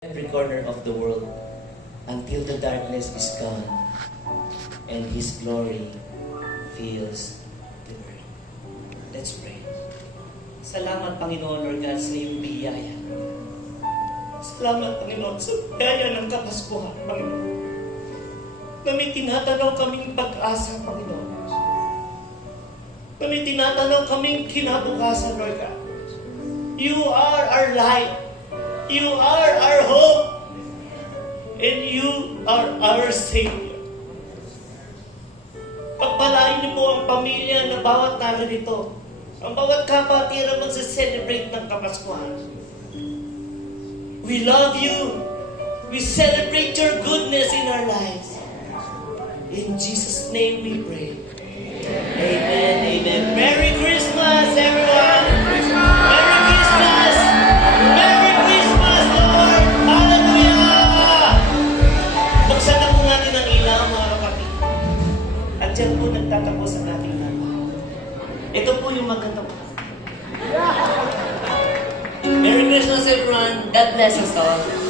every corner of the world until the darkness is gone and His glory fills the earth. Let's pray. Salamat, Panginoon, Lord God, sa iyong biyaya. Salamat, Panginoon, sa biyaya ng Kapaskuhan, Panginoon. Na may tinatanaw kaming pag-asa, Panginoon. Na may tinatanaw kaming kinabukasan, Lord God. You are our light. You are our hope. And you are our Savior. Pagpalain niyo po ang pamilya na bawat narito. Ang bawat kapatira magse-celebrate ng Kapaskuhan. We love you. We celebrate your goodness in our lives. In Jesus' name we pray. Amen. Amen. Merry Christmas, everyone. Merry Christmas. Merry Christmas, Lord. Hallelujah. Buksan na po natin ang ilaw, mga kapatid. At dyan po nagtatapos ang ating laban. Ito po yung magkatapos. Merry Christmas, everyone. God bless us all.